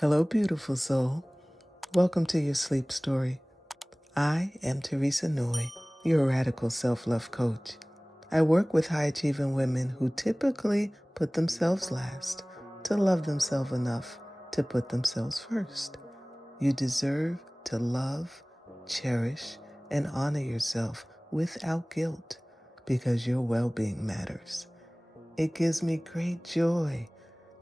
Hello, beautiful soul. Welcome to your sleep story. I am Teresa Noy, your radical self-love coach. I work with high-achieving women who typically put themselves last to love themselves enough to put themselves first. You deserve to love, cherish, and honor yourself without guilt because your well-being matters. It gives me great joy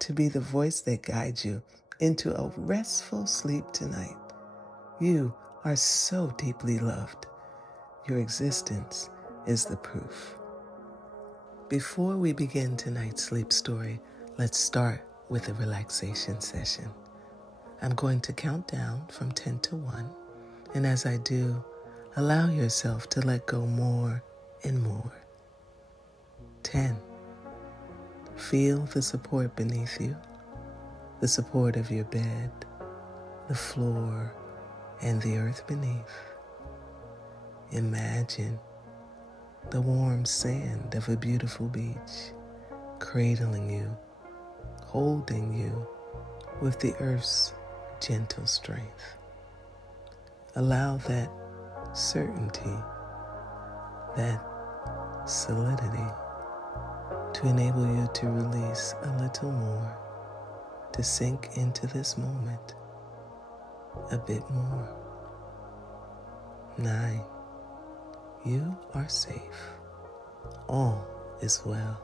to be the voice that guides you into a restful sleep tonight. You are so deeply loved. Your existence is the proof. Before we begin tonight's sleep story, let's start with a relaxation session. I'm going to count down from 10 to 1, and as I do, allow yourself to let go more and more. 10. Feel the support beneath you, the support of your bed, the floor, and the earth beneath. Imagine the warm sand of a beautiful beach cradling you, holding you with the earth's gentle strength. Allow that certainty, that solidity to enable you to release a little more, to sink into this moment a bit more. 9. You are safe. All is well.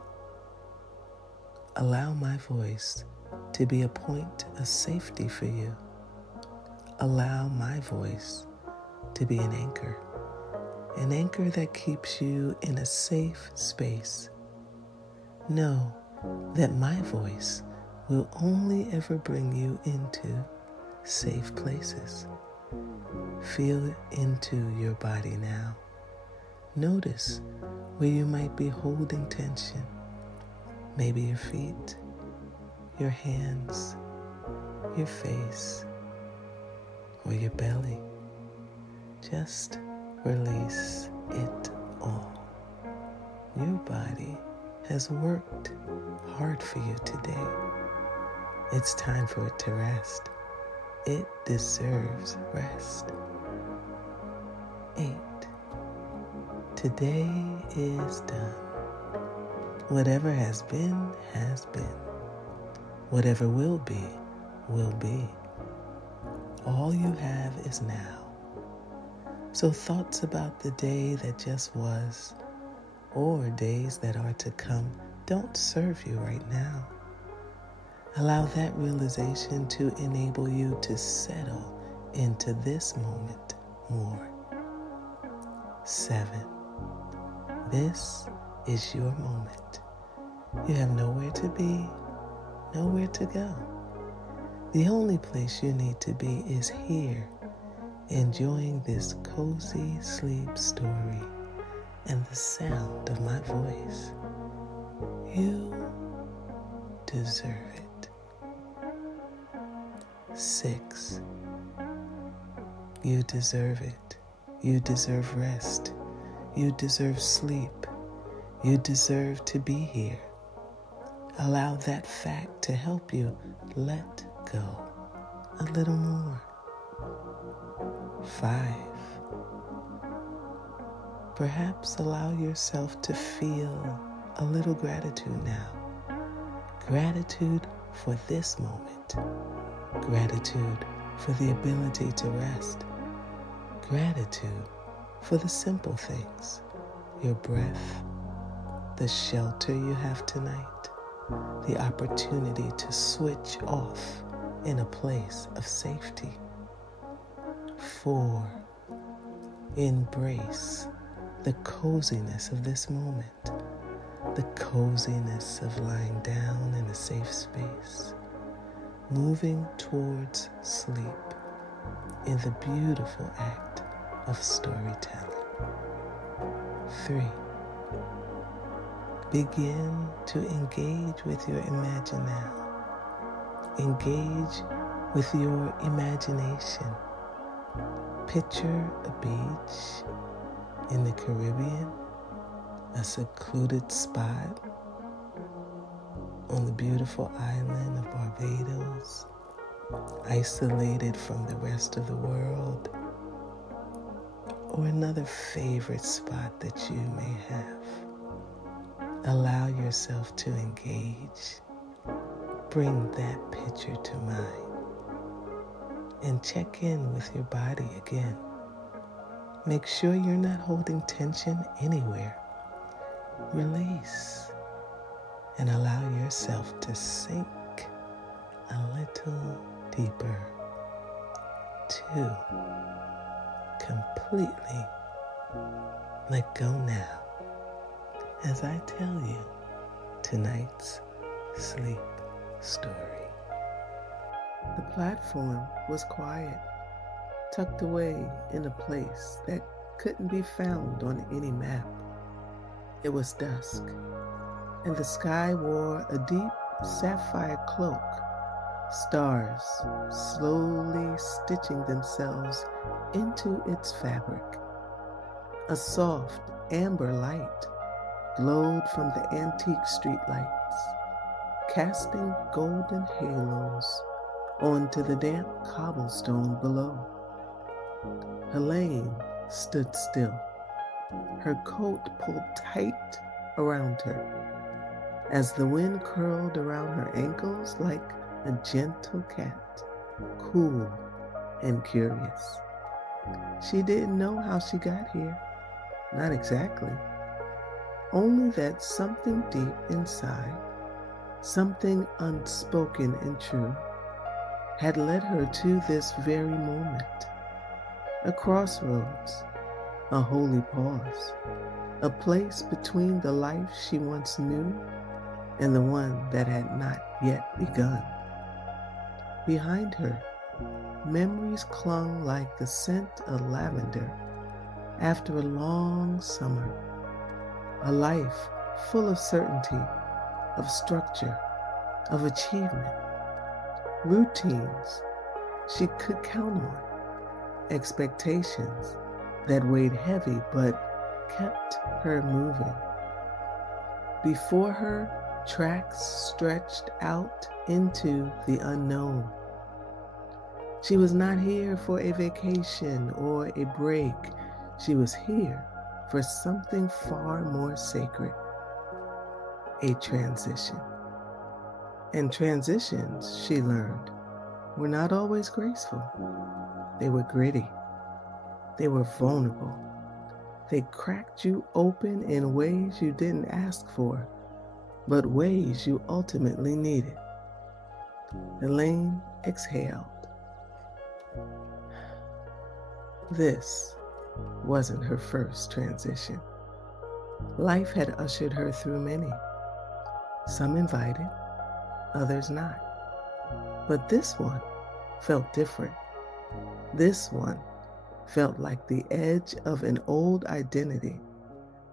Allow my voice to be a point of safety for you. Allow my voice to be an anchor that keeps you in a safe space. Know that my voice will only ever bring you into safe places. Feel it into your body now. Notice where you might be holding tension. Maybe your feet, your hands, your face, or your belly. Just release it all. Your body has worked hard for you today. It's time for it to rest. It deserves rest. 8. Today is done. Whatever has been, has been. Whatever will be, will be. All you have is now. So thoughts about the day that just was, or days that are to come, don't serve you right now. Allow that realization to enable you to settle into this moment more. 7. This is your moment. You have nowhere to be, nowhere to go. The only place you need to be is here, enjoying this cozy sleep story and the sound of my voice. You deserve it. 6. You deserve it. You deserve rest. You deserve sleep. You deserve to be here. Allow that fact to help you let go a little more. 5. Perhaps allow yourself to feel a little gratitude now. Gratitude for this moment. Gratitude for the ability to rest. Gratitude for the simple things. Your breath, the shelter you have tonight, the opportunity to switch off in a place of safety. 4. Embrace the coziness of this moment, the coziness of lying down in a safe space, moving towards sleep in the beautiful act of storytelling. 3. Begin to engage with your imagine now. Engage with your imagination. Picture a beach in the Caribbean, a secluded spot on the beautiful island of Barbados, isolated from the rest of the world, or another favorite spot that you may have. Allow yourself to engage. Bring that picture to mind and check in with your body again. Make sure you're not holding tension anywhere. Release and allow yourself to sink a little deeper. 2, completely let go now as I tell you tonight's sleep story. The platform was quiet, tucked away in a place that couldn't be found on any map. It was dusk, and the sky wore a deep sapphire cloak, stars slowly stitching themselves into its fabric. A soft amber light glowed from the antique streetlights, casting golden halos onto the damp cobblestone below. Helene stood still, her coat pulled tight around her, as the wind curled around her ankles like a gentle cat, cool and curious. She didn't know how she got here, not exactly. Only that something deep inside, something unspoken and true, had led her to this very moment. A crossroads, a holy pause, a place between the life she once knew and the one that had not yet begun. Behind her, memories clung like the scent of lavender after a long summer. A life full of certainty, of structure, of achievement. Routines she could count on. Expectations that weighed heavy but kept her moving. Before her, tracks stretched out into the unknown. She was not here for a vacation or a break. She was here for something far more sacred, a transition. And transitions, she learned, were not always graceful. They were gritty. They were vulnerable. They cracked you open in ways you didn't ask for, but ways you ultimately needed. Helene exhaled. This wasn't her first transition. Life had ushered her through many, some invited, others not. But this one felt different. This one felt like the edge of an old identity,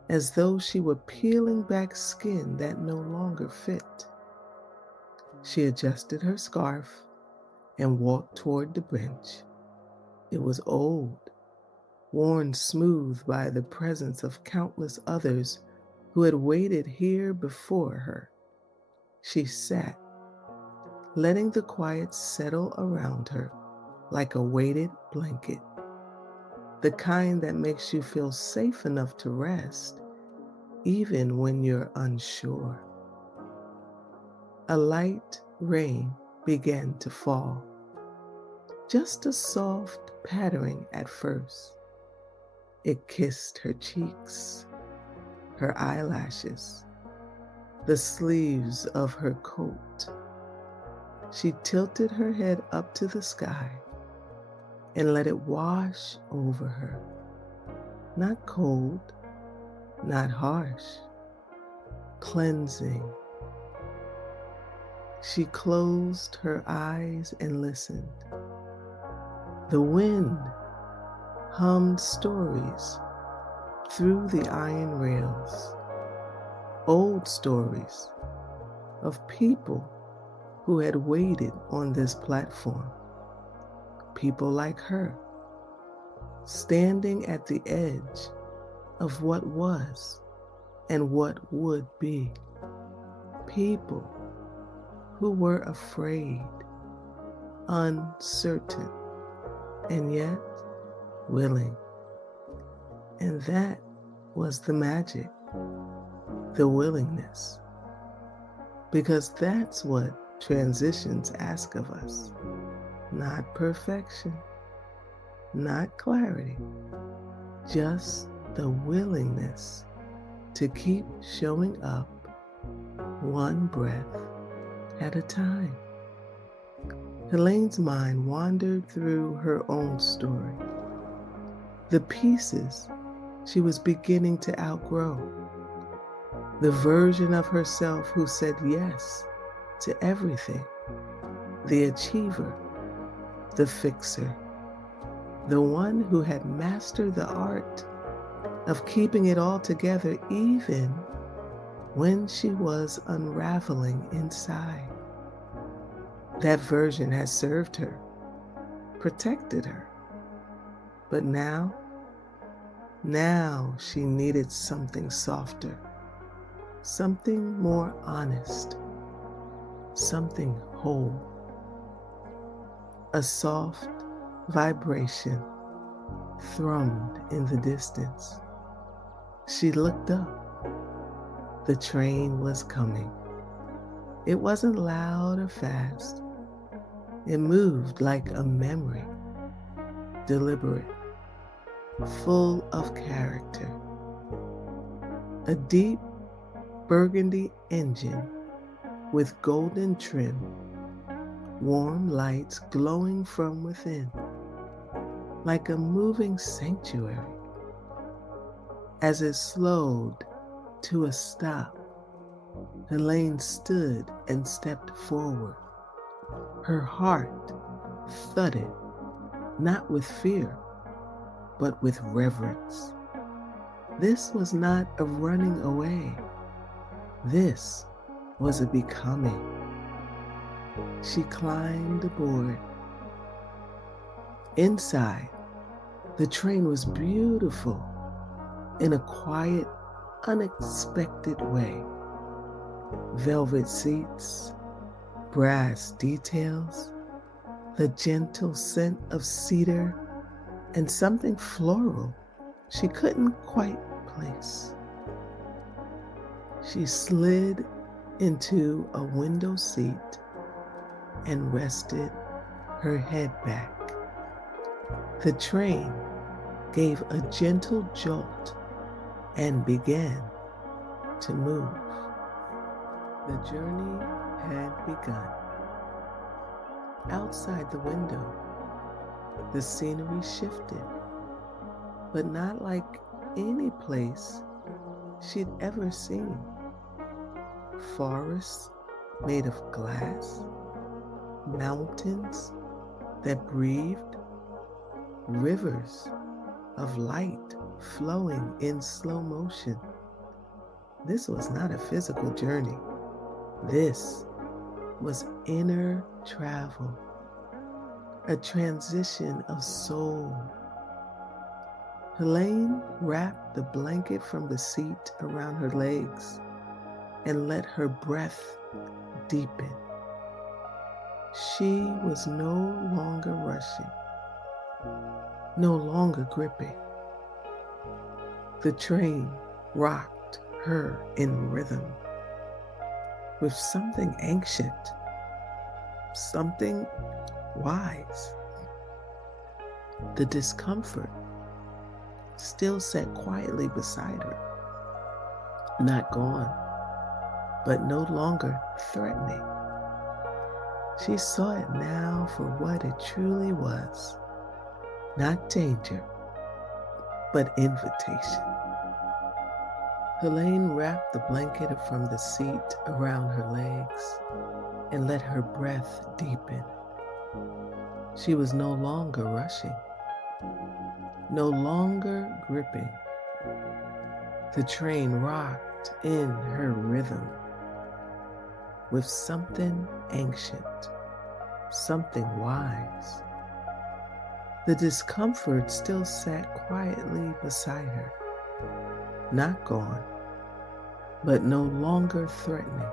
as though she were peeling back skin that no longer fit. She adjusted her scarf and walked toward the bench. It was old, worn smooth by the presence of countless others who had waited here before her. She sat, letting the quiet settle around her like a weighted blanket, the kind that makes you feel safe enough to rest even when you're unsure. A light rain began to fall, just a soft pattering at first. It kissed her cheeks, her eyelashes, the sleeves of her coat. She tilted her head up to the sky and let it wash over her. Not cold, not harsh, cleansing. She closed her eyes and listened. The wind hummed stories through the iron rails, old stories of people who had waited on this platform, people like her, standing at the edge of what was and what would be, people who were afraid, uncertain, and yet willing. And that was the magic, the willingness. Because that's what transitions ask of us. Not perfection, not clarity, just the willingness to keep showing up one breath at a time. Helene's mind wandered through her own story, the pieces she was beginning to outgrow, the version of herself who said yes to everything, the achiever, the fixer, the one who had mastered the art of keeping it all together even when she was unraveling inside. That version had served her, protected her. But now she needed something softer, something more honest, something whole. A soft vibration thrummed in the distance. She looked up. The train was coming. It wasn't loud or fast. It moved like a memory, deliberate, full of character. A deep burgundy engine with golden trim, warm lights glowing from within, like a moving sanctuary. As it slowed to a stop, Helene stood and stepped forward. Her heart thudded, not with fear, but with reverence. This was not a running away. This was a becoming. She climbed aboard. Inside, the train was beautiful in a quiet, unexpected way. Velvet seats, brass details, the gentle scent of cedar, and something floral she couldn't quite place. She slid into a window seat and rested her head back. The train gave a gentle jolt and began to move. The journey had begun. Outside the window, the scenery shifted, but not like any place she'd ever seen. Forests made of glass, mountains that breathed, rivers of light flowing in slow motion. This was not a physical journey. This was inner travel, a transition of soul. Helene wrapped the blanket from the seat around her legs and let her breath deepen. She was no longer rushing, no longer gripping. The train rocked her in rhythm with something ancient, something wise. The discomfort still sat quietly beside her, not gone, but no longer threatening. She saw it now for what it truly was, not danger, but invitation. Helene wrapped the blanket from the seat around her legs and let her breath deepen. She was no longer rushing, no longer gripping. The train rocked in her rhythm with something ancient, something wise. The discomfort still sat quietly beside her, not gone, but no longer threatening.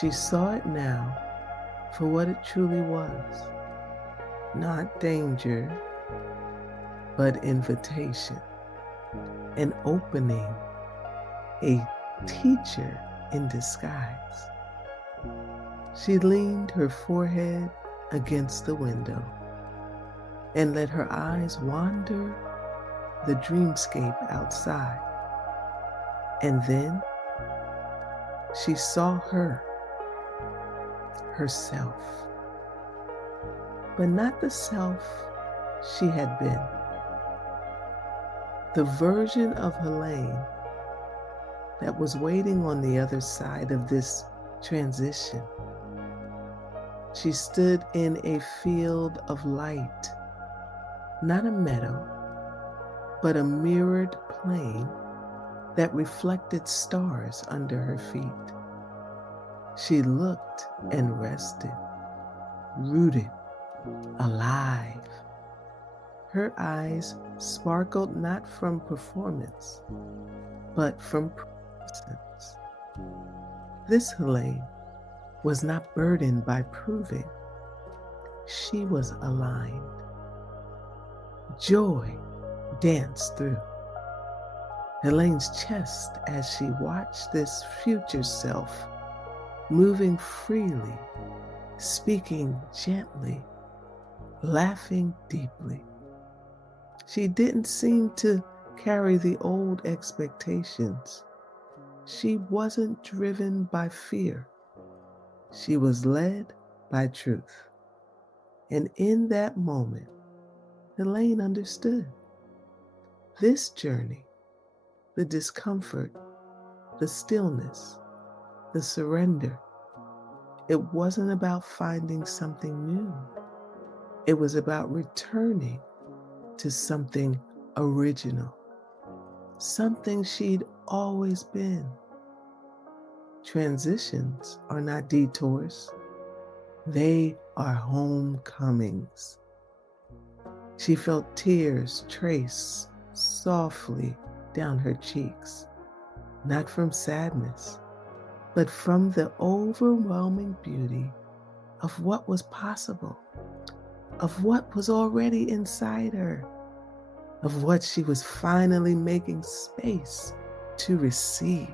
She saw it now for what it truly was. Not danger, but invitation, an opening, a teacher in disguise. She leaned her forehead against the window and let her eyes wander the dreamscape outside. And then she saw herself, but not the self she had been. The version of Helene that was waiting on the other side of this transition. She stood in a field of light, not a meadow, but a mirrored plain that reflected stars under her feet. She looked and rested, rooted, alive. Her eyes sparkled not from performance, but from presence. This Helene was not burdened by proving. She was aligned. Joy danced through Helene's chest as she watched this future self moving freely, speaking gently, laughing deeply. She didn't seem to carry the old expectations. She wasn't driven by fear. She was led by truth. And in that moment, Helene understood this journey, the discomfort, the stillness, the surrender. It wasn't about finding something new. It was about returning to something original, something she'd always been. Transitions are not detours, they are homecomings. She felt tears trace softly down her cheeks, not from sadness, but from the overwhelming beauty of what was possible, of what was already inside her, of what she was finally making space to receive.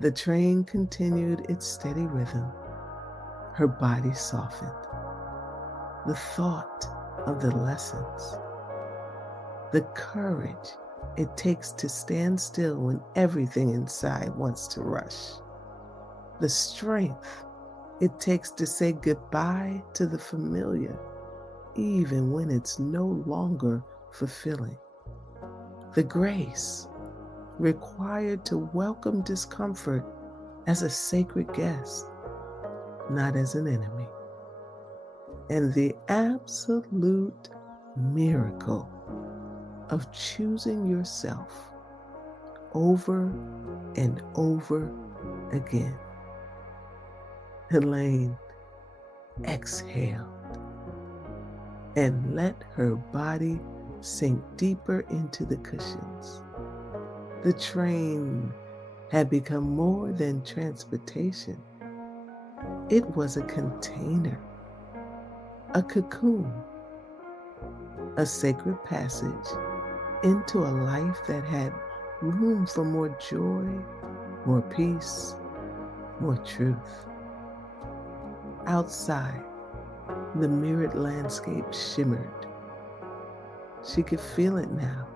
The train continued its steady rhythm. Her body softened. The thought of the lessons, the courage it takes to stand still when everything inside wants to rush, the strength it takes to say goodbye to the familiar, even when it's no longer fulfilling, the grace required to welcome discomfort as a sacred guest, not as an enemy, and the absolute miracle of choosing yourself over and over again. Helene exhaled and let her body sink deeper into the cushions. The train had become more than transportation. It was a container, a cocoon, a sacred passage into a life that had room for more joy, more peace, more truth. Outside, the mirrored landscape shimmered. She could feel it now,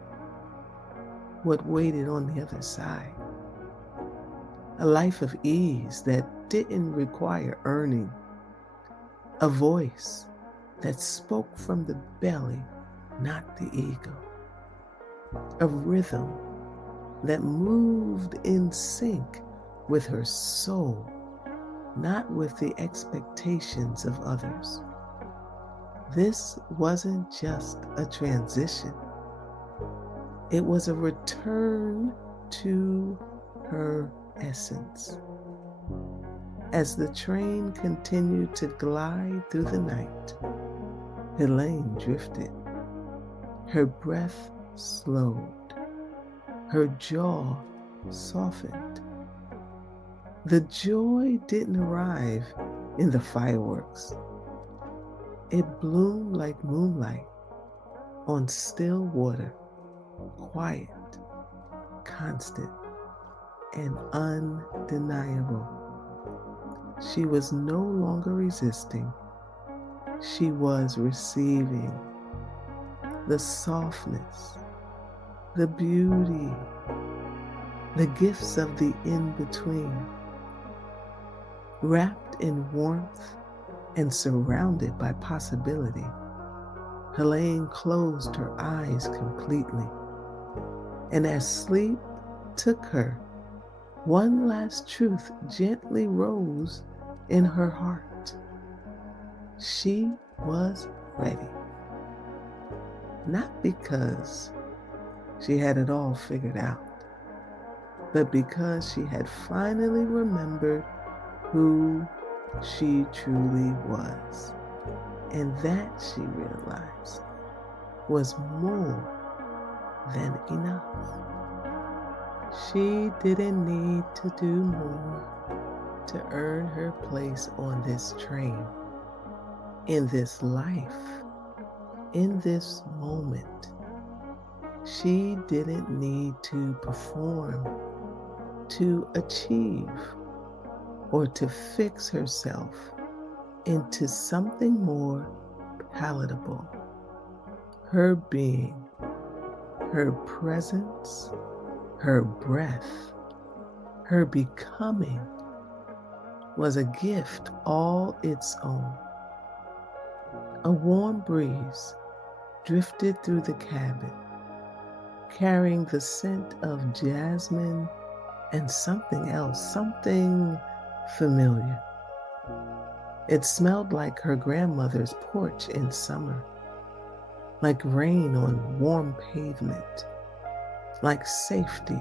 what waited on the other side. A life of ease that didn't require earning. A voice that spoke from the belly, not the ego. A rhythm that moved in sync with her soul, not with the expectations of others. This wasn't just a transition. It was a return to her essence. As the train continued to glide through the night, Helene drifted. Her breath slowed. Her jaw softened. The joy didn't arrive in the fireworks. It bloomed like moonlight on still water, quiet, constant, and undeniable. She was no longer resisting. She was receiving the softness, the beauty, the gifts of the in-between. Wrapped in warmth and surrounded by possibility, Helene closed her eyes completely. And as sleep took her, one last truth gently rose in her heart. She was ready. Not because she had it all figured out, but because she had finally remembered who she truly was. And that, she realized, was more than enough. She didn't need to do more to earn her place on this train, in this life, in this moment. She didn't need to perform, to achieve, or to fix herself into something more palatable. Her being, her presence, her breath, her becoming was a gift all its own. A warm breeze drifted through the cabin, carrying the scent of jasmine and something else, something familiar. It smelled like her grandmother's porch in summer, like rain on warm pavement, like safety,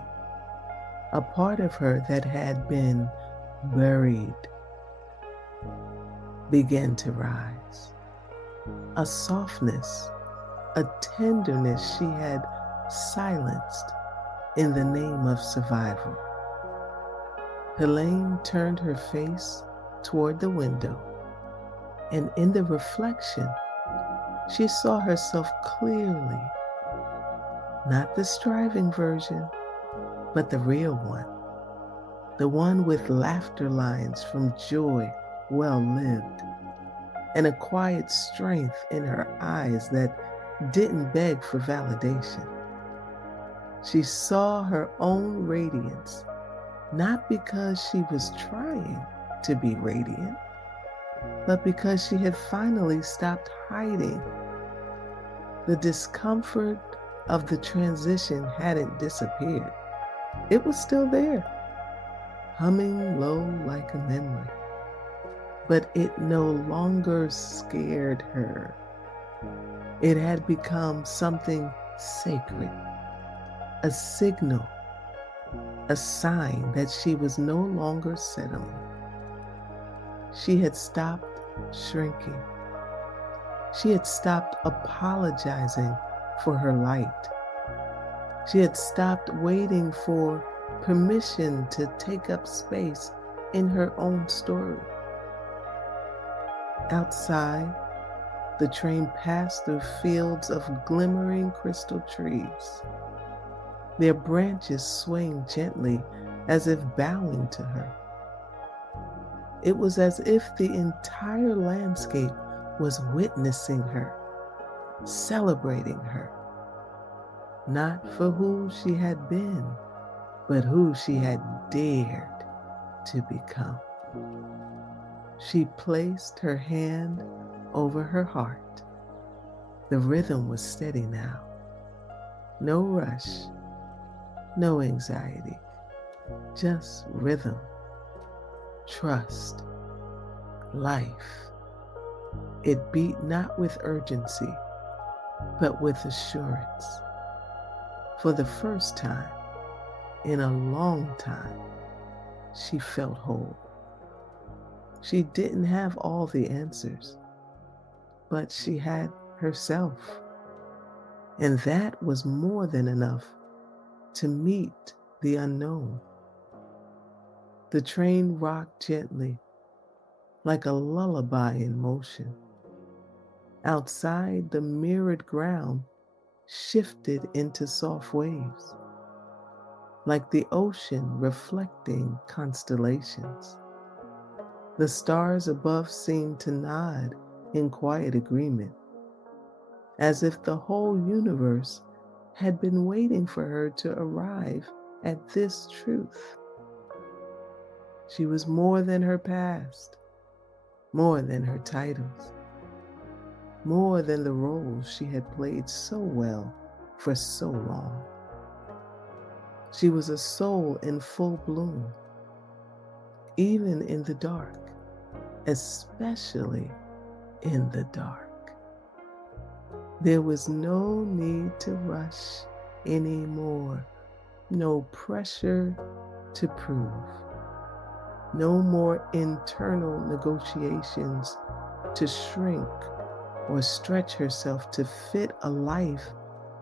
a part of her that had been buried began to rise. A softness, a tenderness she had silenced in the name of survival. Helene turned her face toward the window, and in the reflection, she saw herself clearly, not the striving version, but the real one, the one with laughter lines from joy well lived, and a quiet strength in her eyes that didn't beg for validation. She saw her own radiance, not because she was trying to be radiant, but because she had finally stopped hiding. The discomfort of the transition hadn't disappeared. It was still there, humming low like a memory. But it no longer scared her. It had become something sacred, a signal, a sign that she was no longer settling. She had stopped shrinking. She had stopped apologizing for her light. She had stopped waiting for permission to take up space in her own story. Outside, the train passed through fields of glimmering crystal trees. Their branches swaying gently as if bowing to her. It was as if the entire landscape was witnessing her, celebrating her, not for who she had been, but who she had dared to become. She placed her hand over her heart. The rhythm was steady now. No rush, no anxiety, just rhythm, trust, life. It beat not with urgency, but with assurance. For the first time in a long time, she felt whole. She didn't have all the answers, but she had herself. And that was more than enough to meet the unknown. The train rocked gently, like a lullaby in motion. Outside, the mirrored ground shifted into soft waves, like the ocean reflecting constellations. The stars above seemed to nod in quiet agreement, as if the whole universe had been waiting for her to arrive at this truth. She was more than her past, more than her titles, more than the roles she had played so well for so long. She was a soul in full bloom, even in the dark, especially in the dark. There was no need to rush anymore, no pressure to prove, no more internal negotiations to shrink or stretch herself to fit a life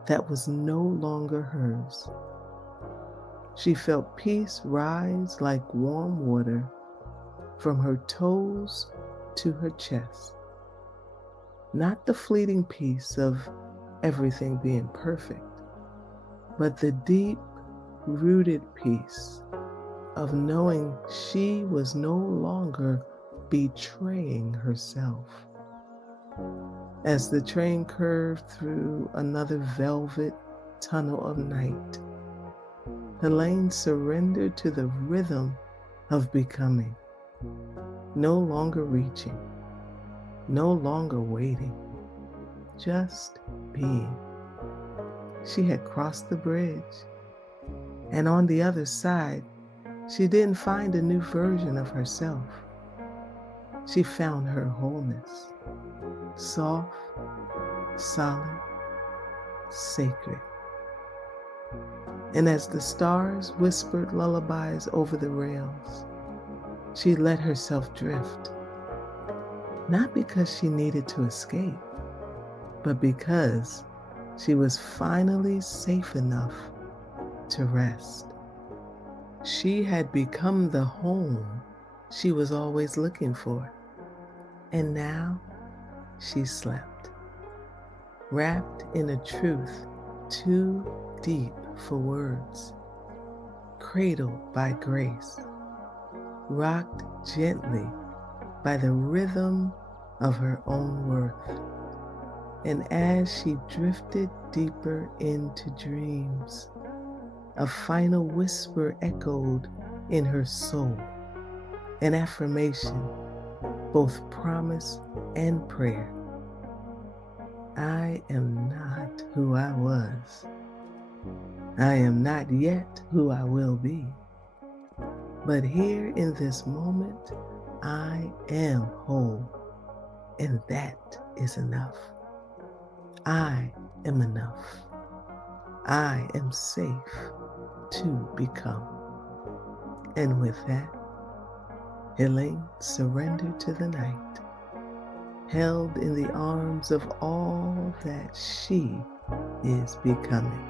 that was no longer hers. She felt peace rise like warm water from her toes to her chest. Not the fleeting peace of everything being perfect, but the deep rooted peace of knowing she was no longer betraying herself. As the train curved through another velvet tunnel of night, Helene surrendered to the rhythm of becoming, no longer reaching, no longer waiting, just being. She had crossed the bridge, and on the other side, she didn't find a new version of herself. She found her wholeness, soft, solid, sacred. And as the stars whispered lullabies over the rails, she let herself drift, not because she needed to escape, but because she was finally safe enough to rest. She had become the home she was always looking for, and now she slept, wrapped in a truth too deep for words, cradled by grace, rocked gently by the rhythm of her own worth. And as she drifted deeper into dreams, a final whisper echoed in her soul, an affirmation, both promise and prayer. I am not who I was. I am not yet who I will be. But here in this moment, I am whole, and that is enough. I am enough. I am safe to become. And with that, Helene surrendered to the night, held in the arms of all that she is becoming.